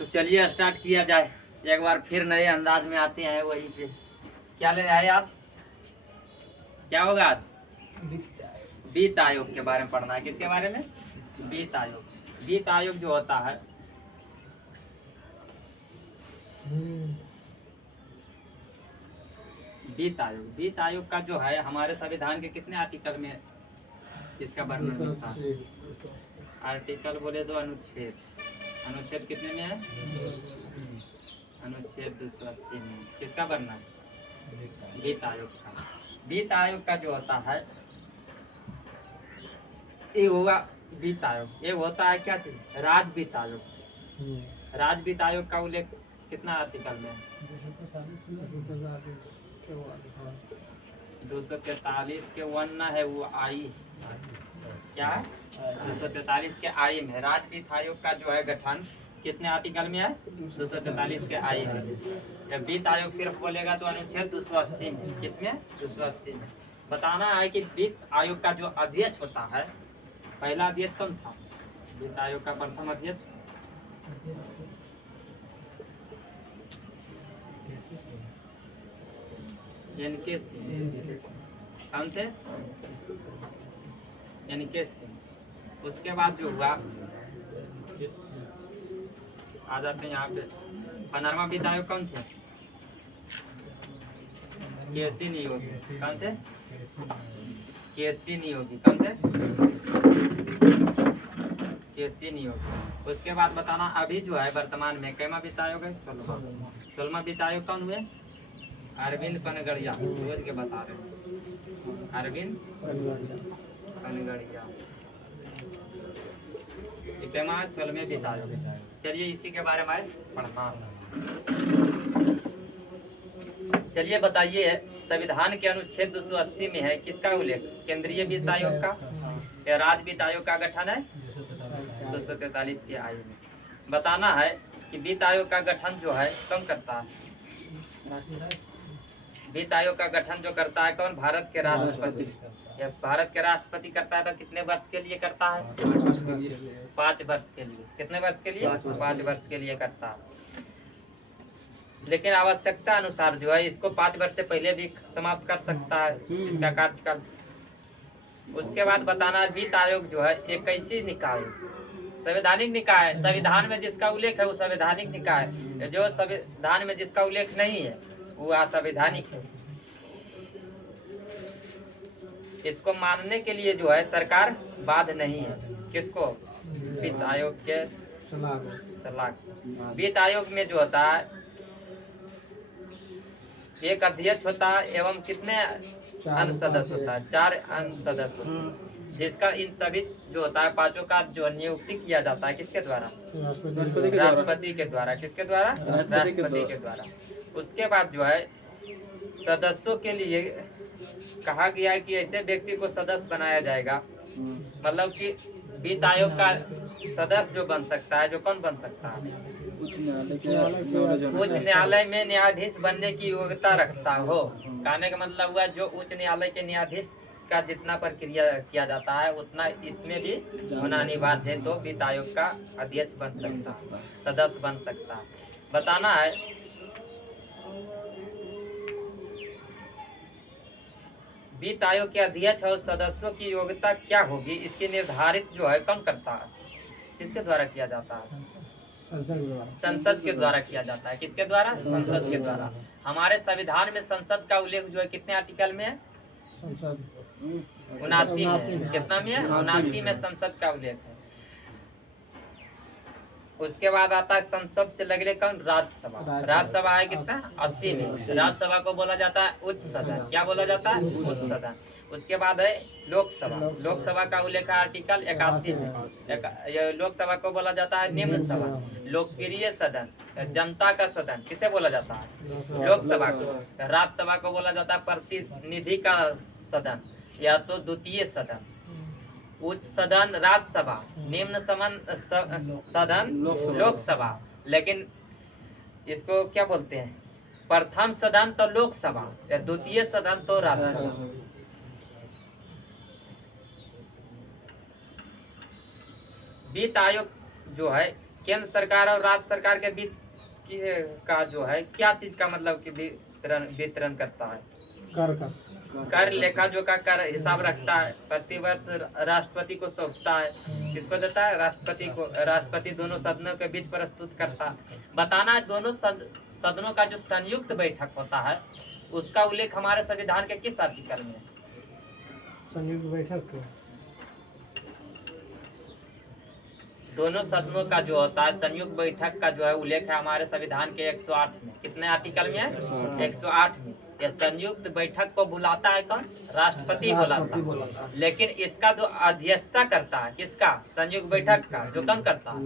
तो चलिए स्टार्ट किया जाए। एक बार फिर नए अंदाज में आते हैं वही पे। क्या ले आए आज? क्या होगा आज? वित्त आयोग के बारे में पढ़ना है। किसके बारे में? वित्त आयोग। वित्त आयोग जो होता है वित्त आयोग का जो है हमारे संविधान के कितने आर्टिकल में इसका वर्णन मिलता है? आर्टिकल बोले तो अनुच्छेद। अनुच्छेद कितने में है? अनुच्छेद 280 में। किसका वर्णन है? वित्त आयोग का। वित्त आयोग का जो होता है ये होगा वित्त आयोग। ये होता है क्या चीज? राज्य वित्त आयोग। राज्य वित्त आयोग का उल्लेख कितना आर्टिकल में है? 243 के वन है वो आई। क्या है? 243 के आई में राज्य वित्त आयोग का जो है गठन कितने आर्टिकल में है? 243 के आई में। जब वित्त आयोग सिर्फ बोलेगा तो अनुच्छेद 280 में। किसमें? 280 में। बताना है कि वित्त आयोग का जो अध्यक्ष होता है, पहला अध्यक्ष कौन था? वित्त आयोग का प्रथम अध्यक्ष एनके सिंह। कौन थे? एनके सिंह। उसके बाद जो हुआ आ जाते हैं यहाँ पे 15वां वित्त आयोग कौन थे? केसी नियोगी। कौन थे? केसी नियोगी। कौन थे? केसी नियोगी। उसके बाद बताना अभी जो है वर्तमान में कैमा वित्त आयोग है? 16वां वित्त आयोग कौन हुए? अरविंद पनगड़िया। रोज के बता रहे अरविंद पनगड़िया। कैमा 16वें वित्त आयोग। चलिए इसी के बारे में पढ़ना। चलिए बताइए संविधान के अनुच्छेद 280 में है किसका उल्लेख? केंद्रीय वित्त आयोग का या राज्य वित्त आयोग का गठन है? 243 के आयु में। बताना है कि वित्त आयोग का गठन जो है कौन करता है? वित्त आयोग का गठन जो करता है कौन? भारत के राष्ट्रपति। जब भारत के राष्ट्रपति करता है तो कितने वर्ष के लिए करता है? 5 वर्ष के लिए। कितने वर्ष के लिए? 5 वर्ष के लिए करता है। लेकिन आवश्यकता अनुसार जो है इसको 5 वर्ष से पहले भी समाप्त कर सकता है इसका कार्यकाल। उसके बाद बताना वित्त आयोग जो है एक कैसी निकाय? संवैधानिक निकाय है। संविधान में जिसका उल्लेख है वो संवैधानिक निकाय है। जो संविधान में जिसका उल्लेख नहीं है वो असंवैधानिक है। इसको मानने के लिए जो है सरकार बाध्य नहीं है। किसको? वित्त आयोग के सलाह। वित्त आयोग में जो होता है एक अध्यक्ष होता है एवं कितने अन्य सदस्य होता है? 4 अन्य सदस्य होते हैं। जिसका इन सभी जो होता है पांचों का जो नियुक्ति किया जाता है किसके द्वारा? राष्ट्रपति के द्वारा। किसके द्वारा? राष्ट्रपति के द्वारा। उसके बाद जो है सदस्यों के लिए कहा गया है कि ऐसे व्यक्ति को सदस्य बनाया जाएगा। मतलब कि वित्त आयोग का सदस्य जो बन सकता है, जो कौन बन सकता है? उच्च न्यायालय में न्यायाधीश बनने की योग्यता रखता हो। कहने का मतलब हुआ जो उच्च न्यायालय के न्यायाधीश का जितना प्रक्रिया किया जाता है उतना इसमें भी होना अनिवार्य है। तो वित्त आयोग का अध्यक्ष बन सकता है, सदस्य बन सकता है। बताना है वित्त आयोग के अध्यक्ष और सदस्यों की योग्यता क्या होगी इसकी निर्धारित जो है कौन करता है? किसके द्वारा किया जाता है? संसद के द्वारा किया जाता है। किसके द्वारा? संसद के द्वारा। हमारे संविधान में संसद का उल्लेख जो है कितने आर्टिकल में है? 79 में। कितना में है? 79 में संसद का उल्लेख है। उसके बाद आता है संसद से लगे कौन? राज्यसभा। राज्यसभा है कितना? 80 में। राज्यसभा को बोला जाता है उच्च सदन। क्या बोला जाता है? उच्च सदन। उसके बाद है लोकसभा। लोकसभा का उल्लेख है आर्टिकल 81 में। लोकसभा को बोला जाता है निम्न सभा। लोकप्रिय सदन, जनता का सदन किसे बोला जाता है? लोकसभा को। राज्यसभा को बोला जाता है प्रतिनिधि का सदन या तो द्वितीय सदन। उच्च सदन राज्यसभा, निम्न सदन लोकसभा। लेकिन इसको क्या बोलते हैं? प्रथम सदन तो लोकसभा या द्वितीय सदन तो राज्यसभा। वित्त आयोग जो है केंद्र सरकार और राज्य सरकार के बीच का जो है क्या चीज का मतलब कि वितरण करता है? कर लेखा जोखा कर हिसाब रखता है, प्रतिवर्ष राष्ट्रपति को सौंपता है। किसको देता है? राष्ट्रपति को। राष्ट्रपति दोनों सदनों के बीच प्रस्तुत करता है। बताना है दोनों सदनों का जो संयुक्त बैठक होता है उसका उल्लेख हमारे संविधान के किस आर्टिकल में? संयुक्त बैठक दोनों सदनों का जो होता है संयुक्त बैठक का जो है उल्लेख है हमारे संविधान के 108 में। कितने आर्टिकल में है? 108 में। यह संयुक्त बैठक को बुलाता है कौन? राष्ट्रपति बुलाता है। लेकिन इसका जो अध्यक्षता करता है किसका? संयुक्त बैठक का। जो कौन करता है?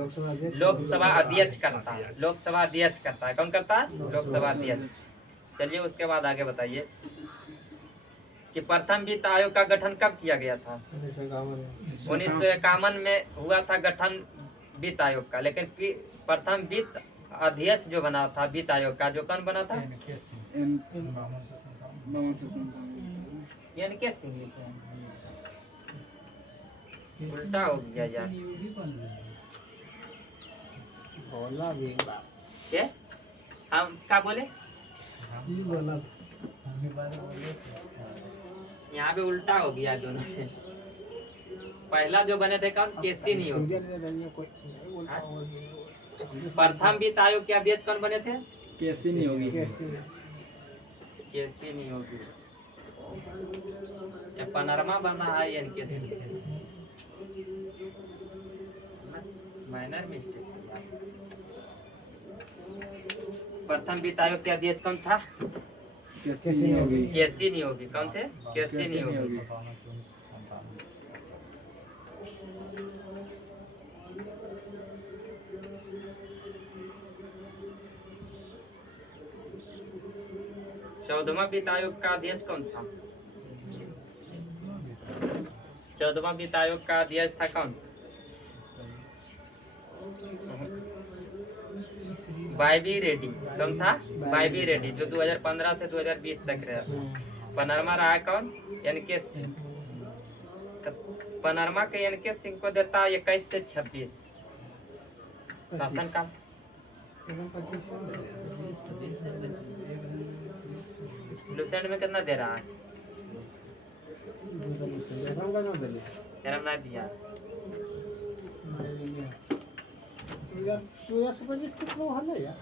लोकसभा अध्यक्ष करता है। लोकसभा अध्यक्ष करता है। कौन करता है? लोकसभा अध्यक्ष। चलिए उसके बाद आगे बताइए कि प्रथम वित्त आयोग का गठन कब किया गया था? 1951 में हुआ था गठन वित्त आयोग का। लेकिन प्रथम वित्त अध्यक्ष जो बना था वित्त आयोग का, जो कौन बना था? एन के सिंह लिखे हैं। उल्टा हो गया यार। क्या हम क्या बोले? यहाँ पे उल्टा हो गया दोनों। पहला जो बने थे कौन? केसी नियोगी। प्रथम वित्त आयोग के अध्यक्ष कौन बने थे? केसी नियोगी। केसी नियोगी। ये 15वां बना है इनके सिंह। Minor mistake. प्रथम वित्त आयोग के अध्यक्ष कौन था? केसी नियोगी। केसी नियोगी। कौन थे? केसी नियोगी। चौदहवां वित्त आयोग का अध्यक्ष कौन था? 14वां वित्त आयोग का अध्यक्ष था कौन? वाईबी रेड्डी। कौन था? वाईबी रेड्डी, जो 2015 से 2020 तक रहा। 15वां रहा कौन? एनके सिंह। पनरमा के एनके सिंह को देता 21 से 26 शासन काल। लुसेंट में कितना दे रहा है? तेरा ना दिया। 2025 तक वो हले यार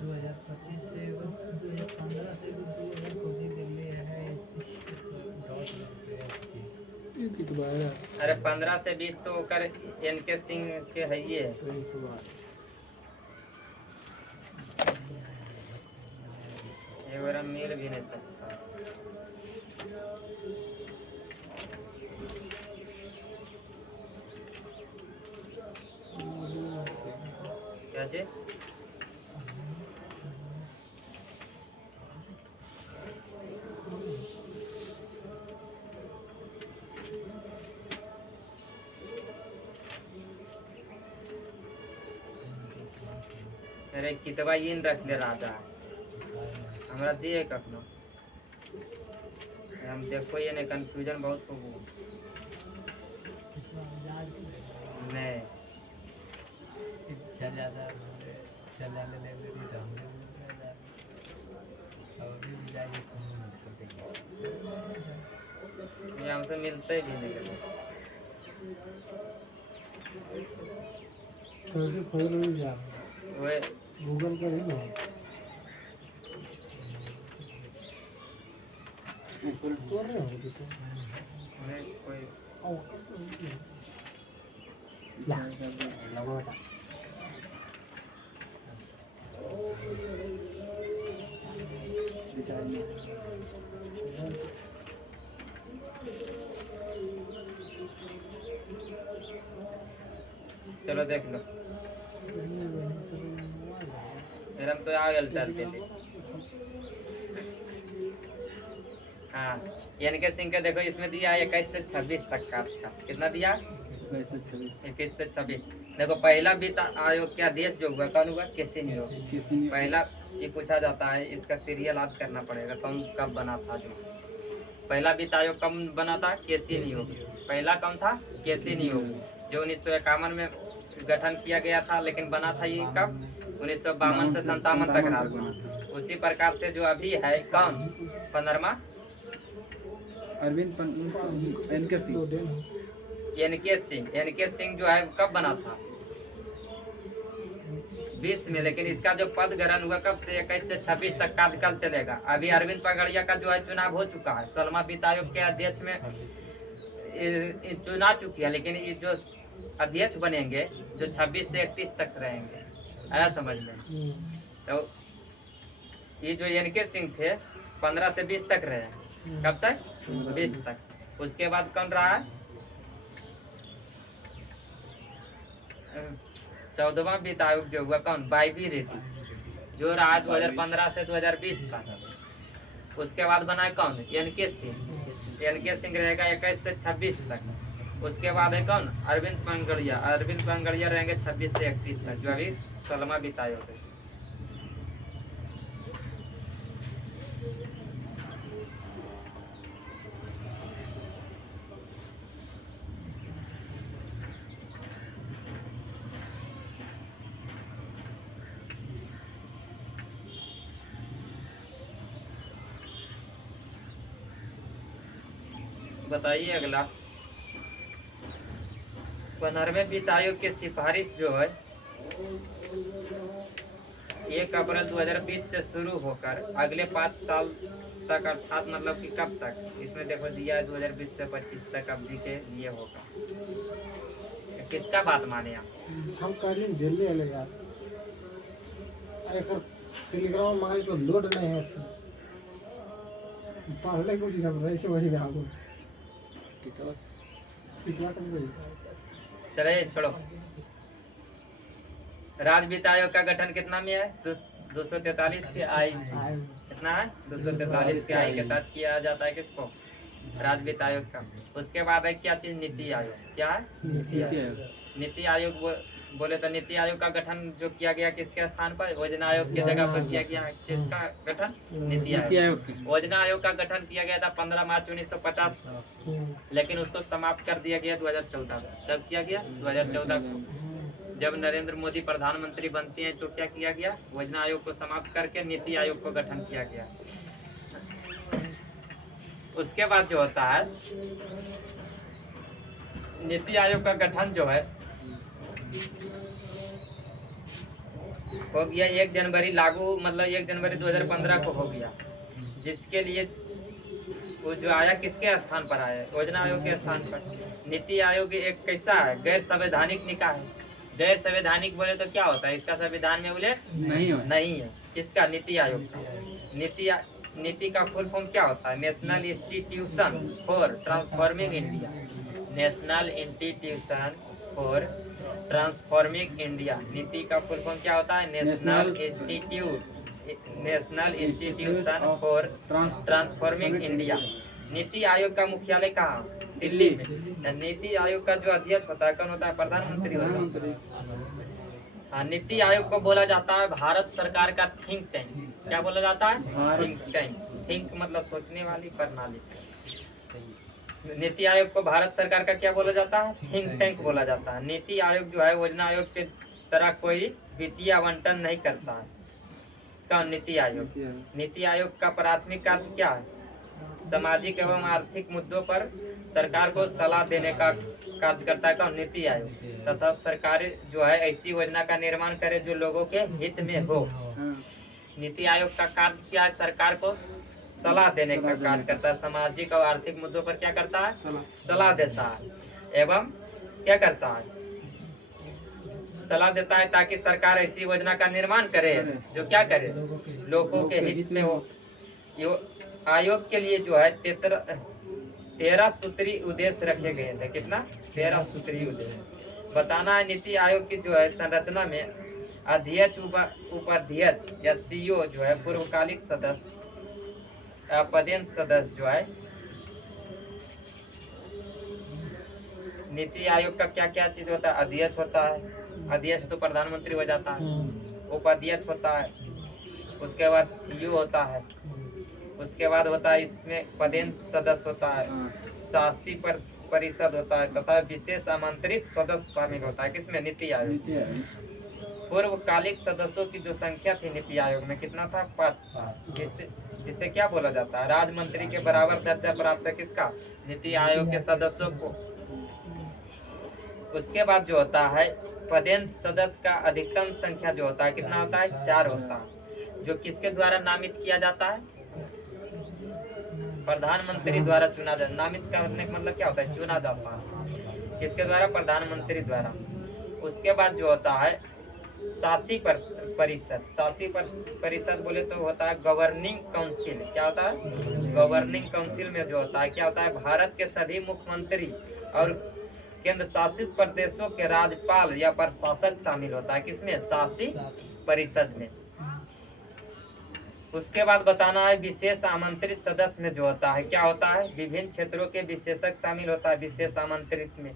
2025 से 2015 से 2000 खोजी दिल्ली है ये कितना है? अरे 15 से 20 तो कर एनके सिंह के है ये। ये बार मिल भी नहीं सकता। क्या जी? अरे कितवा इन रख ले राजा हमरा दे कखनो। हम देखो ये नहीं कंफ्यूजन बहुत हो नहीं चला ले ये हमसे मिलते भी नहीं। खोज नहीं जा वो गूगल पर ही ना तो रहे हो कोई लगा बेटा चलो देख लो। मेरा तो आ गया डालते थे। हाँ एनके सिंह के देखो इसमें दिया 21 से 26 तक का। कितना दिया? 21 से 26। देखो पहला वित्त आयोग के अध्यक्ष जो हुआ कौन हुआ? केसी नियोगी। पहला ये पूछा जाता है, इसका सीरियल याद करना पड़ेगा कौन कब बना था। जो पहला वित्त आयोग कब बना था? केसी नियोगी। पहला कौन था? केसी नियोगी। जो 1951 में गठन किया गया था, लेकिन बना था ये कब 1952 से 57 तक रहा। उसी प्रकार से जो अभी है कौन 15वां अरविंद एनके सिंह। एनके सिंह जो है कब बना था 20 में, लेकिन इसका जो पद ग्रहण हुआ कब से 21 से 26 तक कार्यकाल चलेगा। अभी अरविंद पगड़िया का जो है चुनाव हो चुका है, 16वां वित्त आयोग के अध्यक्ष में चुना चुकी है, लेकिन ये जो अध्यक्ष बनेंगे जो 26 से 31 तक रहेंगे, आया समझ में। तो ये जो एनके सिंह थे 15 से 20 तक रहे, कब तक 20 तक। उसके बाद कौन रहा है 14वां वित्त आयोग जो हुआ कौन वाईवी रेड्डी, जो रहा 2015 से 2020 तक। उसके बाद बना है कौन एनके सिंह रहेगा 21 से 26 तक। उसके बाद है कौन अरविंद पंगड़िया रहेंगे 26 से 31 तक, जो अभी 16वां वित्त आयोग है। बताइए अगला 15वें वित्त आयोग की सिफारिश जो है 1 अप्रैल 2020 से शुरू होकर अगले 5 साल तक, अर्थात मतलब कि कब तक, इसमें देखो दिया है 2020 से 25 तक अवधि के लिए होगा। किसका बात माने आप? हम कालीन दिल्ली वाले यार अगर टेलीग्राम मंगाई तो लोड नहीं है थी पहले कुछ सब ऐसे वही में आगो कितना कम गई। चलिए छोड़ो। राज्य वित्त आयोग का गठन कितना में है 243 के आई, कितना है 243 के आई के तहत किया जाता है किसको राज्य वित्त आयोग का। उसके बाद है क्या चीज नीति आयोग, क्या है नीति आयोग बोले तो नीति आयोग का गठन जो किया गया किसके स्थान पर योजना आयोग की जगह पर किया गया है। किसका गठन नीति आयोग। योजना आयोग का गठन किया गया था 15 मार्च 1950, लेकिन उसको समाप्त कर दिया गया 2014 में। कब किया गया 2014 को, जब नरेंद्र मोदी प्रधानमंत्री बनते हैं तो क्या किया गया योजना आयोग को समाप्त करके नीति आयोग को गठन किया गया। उसके बाद जो होता है नीति आयोग का गठन जो है हो गया 1 जनवरी लागू, मतलब 1 जनवरी 2015 को हो गया, जिसके लिए वो जो आया किसके स्थान पर आया योजना आयोग के स्थान पर। नीति आयोग एक कैसा है गैर संवैधानिक निकाय है। गैर संवैधानिक बोले तो क्या होता है, इसका संविधान में उल्लेख नहीं है। किसका नीति आयोग का नीति का फुल फॉर्म क्या होता है national institution for transforming India. National institution for transforming India, नीति का फुल फॉर्म क्या होता है national institution for transforming India. NITI Aayog का मुख्यालय कहाँ दिल्ली में। नीति आयोग का जो अध्यक्ष होता है कौन होता है प्रधानमंत्री होता है। हाँ, नीति आयोग को बोला जाता है भारत सरकार का थिंक टैंक। क्या बोला जाता है थिंक टैंक। थिंक मतलब सोचने वाली प्रणाली। नीति आयोग को भारत सरकार का क्या बोला जाता है थिंक टैंक बोला जाता है। नीति आयोग जो है योजना आयोग के तरह कोई वित्तीय आवंटन नहीं करता है। कौन नीति आयोग। नीति आयोग का प्राथमिक कार्य क्या है सामाजिक एवं आर्थिक मुद्दों पर सरकार को सलाह देने का कार्य करता है। कौन नीति आयोग। तथा सरकार जो है ऐसी योजना का निर्माण करे जो लोगों के हित में हो। नीति आयोग का कार्य क्या है सरकार को सलाह देने का कार्य करता है। सामाजिक और आर्थिक मुद्दों पर क्या करता है सलाह देता है एवं क्या करता है सलाह देता है ताकि सरकार ऐसी योजना का निर्माण करे जो क्या करे लोगों के हित में हो। आयोग के लिए जो है 13 सूत्री उद्देश्य रखे गए थे। कितना 13 सूत्री उद्देश्य बताना है। नीति आयोग की जो है संरचना में अध्यक्ष उपाध्यक्ष या सीईओ जो है पूर्वकालिक सदस्य पदेन सदस्य जो है। नीति आयोग का क्या क्या चीज होता है अध्यक्ष होता है। अध्यक्ष तो प्रधानमंत्री हो जाता है। उपाध्यक्ष होता है, उसके बाद सीईओ होता है, उसके बाद होता है इसमें पदेन सदस्य होता है, शासी परिषद होता है तथा विशेष आमंत्रित सदस्य शामिल होता है। किसमें? नीति आयोग। नीति आयोग। पूर्वकालिक सदस्यों की जो संख्या थी नीति आयोग में कितना था? 5। जिसे क्या बोला जाता है? राज्य मंत्री के बराबर दर्जा प्राप्त है किसका? नीति आयोग के सदस्यों को। उसके बाद जो होता है पदेन सदस्य का अधिकतम संख्या जो होता है कितना होता है? 4 होता है, जो किसके द्वारा नामित किया जाता है? प्रधानमंत्री द्वारा चुना जाता। नामित करने का मतलब क्या होता है? चुना जाता है। किसके द्वारा? प्रधानमंत्री द्वारा। उसके बाद जो होता है शासी परिषद। शासी परिषद बोले तो होता है गवर्निंग काउंसिल। क्या होता है? गवर्निंग काउंसिल में जो होता है क्या होता है? भारत के सभी मुख्यमंत्री और केंद्र शासित प्रदेशों के राज्यपाल या प्रशासक शामिल होता है। किसमें? शासी परिषद में। उसके बाद बताना है विशेष आमंत्रित सदस्य में जो होता है क्या होता है? विभिन्न क्षेत्रों के विशेषज्ञ शामिल होता है विशेष आमंत्रित में,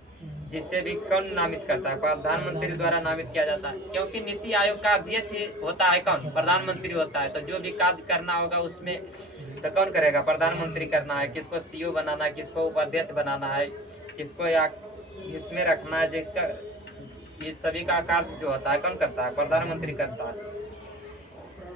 जिससे भी कौन नामित करता है? प्रधानमंत्री द्वारा नामित किया जाता है। क्योंकि नीति आयोग का अध्यक्ष होता है कौन? प्रधानमंत्री होता है। तो जो भी कार्य करना होगा उसमें तो कौन करेगा? प्रधानमंत्री करना है। किसको सीईओ बनाना है, किसको उपाध्यक्ष बनाना है, किसको या इसमें रखना है, जिसका ये सभी का कार्य जो होता है कौन करता है? प्रधानमंत्री करता है।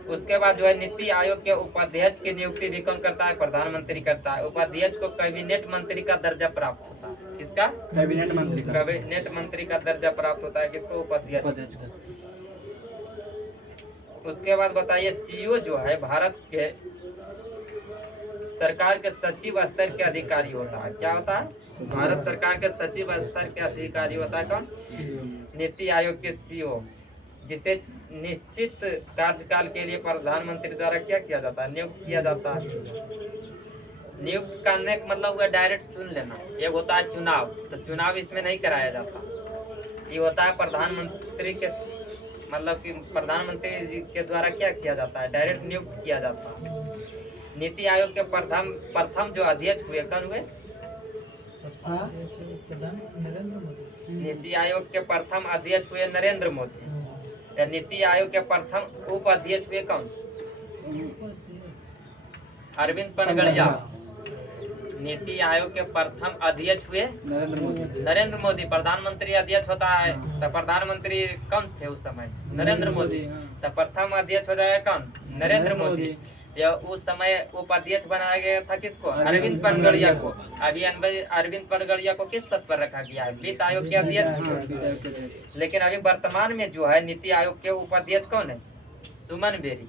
उसके बाद जो है नीति आयोग के उपाध्यक्ष की नियुक्ति भी कौन करता है? प्रधानमंत्री करता है। उपाध्यक्ष को कैबिनेट मंत्री का दर्जा प्राप्त होता है। किसका? कैबिनेट मंत्री का। कैबिनेट मंत्री का दर्जा प्राप्त होता है। किसको? उपाध्यक्ष। उसके बाद बताइए सीईओ जो है भारत के सरकार के सचिव स्तर के अधिकारी होता है। क्या होता है? भारत सरकार के सचिव स्तर के अधिकारी होता है कौन? नीति आयोग के सीईओ, जिसे निश्चित कार्यकाल के लिए प्रधानमंत्री द्वारा क्या किया जाता है? नियुक्त किया जाता है। नियुक्त करने का मतलब हुआ डायरेक्ट चुन लेना। एक होता है चुनाव, तो चुनाव इसमें नहीं कराया जाता। ये होता है प्रधानमंत्री के मतलब कि प्रधानमंत्री जी के द्वारा क्या किया जाता है? डायरेक्ट नियुक्त किया जाता है। नीति आयोग के प्रथम जो अध्यक्ष हुए कौन हुए? प्रधान नरेंद्र मोदी। नीति आयोग के प्रथम अध्यक्ष हुए नरेंद्र मोदी। या नीति आयोग के प्रथम उपाध्यक्ष हुए कौन? अरविंद पनगड़िया। नीति आयोग के प्रथम अध्यक्ष हुए नरेंद्र मोदी। प्रधानमंत्री अध्यक्ष होता है तो प्रधानमंत्री कौन थे उस समय? नरेंद्र मोदी। तो प्रथम अध्यक्ष हो जाएगा कौन? नरेंद्र मोदी। या उस समय उपाध्यक्ष बनाया गया था किसको? अरविंद पनगड़िया को। अभी अरविंद पनगड़िया को किस पद पर रखा गया है? वित्त आयोग के अध्यक्ष को। लेकिन अभी वर्तमान में जो है नीति आयोग के उपाध्यक्ष कौन है? सुमन बेरी।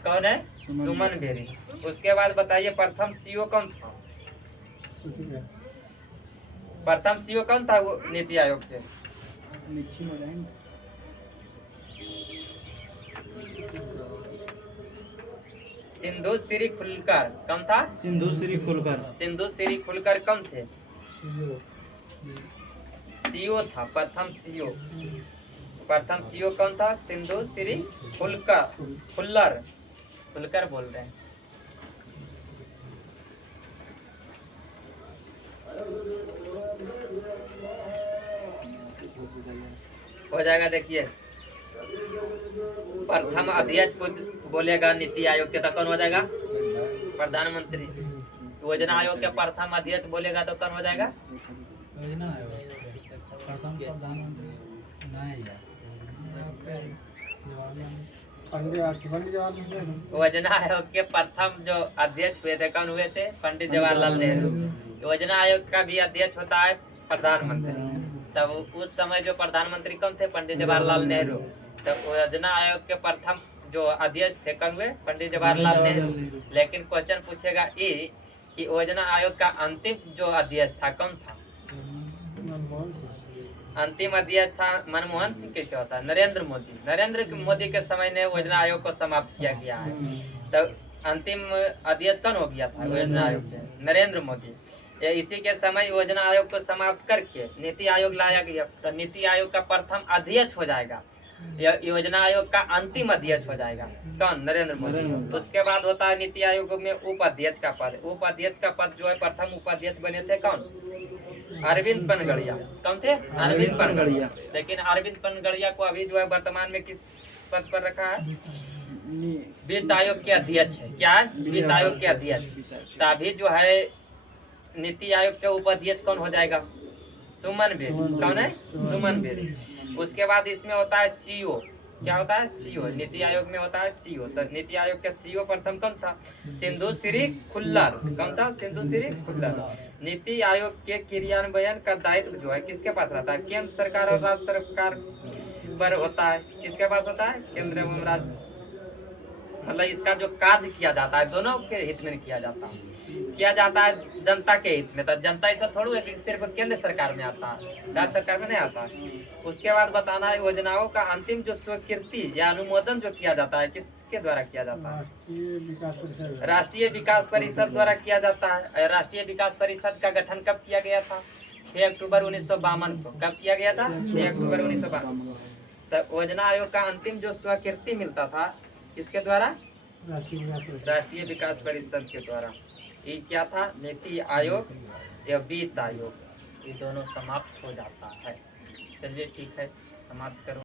कौन है? सुमन बेरी। उसके बाद बताइए प्रथम सीईओ कौन था? प्रथम सीईओ कौन था वो नीति आयोग के? सिंधु श्री खुलकर। कौन था? सिंधु श्री खुलकर। सिंधु श्री खुलकर कौन थे? सीईओ था। प्रथम सीईओ कौन था? सिंधु श्री खुलकर बोल रहे हैं। हो जाएगा। देखिए प्रथम अध्यक्ष बोलेगा नीति आयोग के तो कौन हो जाएगा? प्रधानमंत्री। योजना आयोग के प्रथम अध्यक्ष बोलेगा तो कौन हो जाएगा? योजना आयोग प्रथम प्रधानमंत्री नहीं है। योजना आयोग के प्रथम जो अध्यक्ष हुए थे कौन हुए थे? पंडित जवाहरलाल नेहरू। योजना आयोग का भी अध्यक्ष होता है प्रधानमंत्री। तब उस समय जो प्रधानमंत्री कौन थे? पंडित जवाहरलाल नेहरू। तब योजना आयोग के प्रथम जो अध्यक्ष थे कौन हुए? पंडित जवाहरलाल नेहरू। लेकिन क्वेश्चन पूछेगा ये कि योजना आयोग का अंतिम जो अध्यक्ष था कौन था? अंतिम अध्यक्ष था मनमोहन सिंह। कैसे होता है? नरेंद्र मोदी के समय ने योजना आयोग को समाप्त किया गया है। तो अंतिम अध्यक्ष कौन हो गया था योजना आयोग के? नरेंद्र मोदी। इसी के समय योजना आयोग को समाप्त करके नीति आयोग लाया गया। तो नीति आयोग का प्रथम अध्यक्ष हो जाएगा, योजना आयोग का अंतिम अध्यक्ष हो जाएगा कौन? नरेंद्र मोदी। उसके बाद होता है नीति आयोग में उपाध्यक्ष का पद। उपाध्यक्ष का पद जो है प्रथम उपाध्यक्ष बने थे कौन? अरविंद पनगड़िया। कौन थे? अरविंद पनगड़िया। लेकिन अरविंद पनगड़िया को अभी जो है वर्तमान में किस पद पर रखा है? वित्त आयोग के अध्यक्ष है। क्या है? वित्त आयोग के अध्यक्ष। तो अभी जो है नीति आयोग के उपाध्यक्ष कौन हो जाएगा? सुमन बेरी। सुमन कौन है? बेरी। सुमन बेरी। उसके बाद इसमें होता है सीईओ। क्या होता है? सीईओ। नीति आयोग में होता है सीईओ। तो नीति आयोग के सीईओ प्रथम कौन था? सिंधु श्री खुल्लर। कौन था? सिंधु श्री खुल्लर। नीति आयोग के क्रियान्वयन का दायित्व जो है किसके पास रहता है? केंद्र सरकार और राज्य सरकार पर होता है। किसके पास होता है? केंद्र एवं राज्य, मतलब इसका जो कार्य किया जाता है दोनों के हित में किया जाता है, जनता के हित में। तो जनता ऐसा थोड़ा है कि सिर्फ केंद्र सरकार में आता है, राज्य सरकार में नहीं आता है। उसके बाद बताना है योजनाओं का अंतिम जो स्वीकृति या अनुमोदन जो किया जाता है किसके द्वारा किया जाता है? राष्ट्रीय विकास परिषद। राष्ट्रीय विकास परिषद द्वारा किया जाता है। राष्ट्रीय विकास परिषद का गठन कब किया गया था? 6 अक्टूबर 1952 को। कब किया गया था? 6 अक्टूबर 1952। तो योजना आयोग का अंतिम जो स्वीकृति मिलता था किसके द्वारा? राष्ट्रीय विकास परिषद के द्वारा। ये क्या था? नीति आयोग या वित्त आयोग, ये दोनों समाप्त हो जाता है। चलिए ठीक है, समाप्त करो।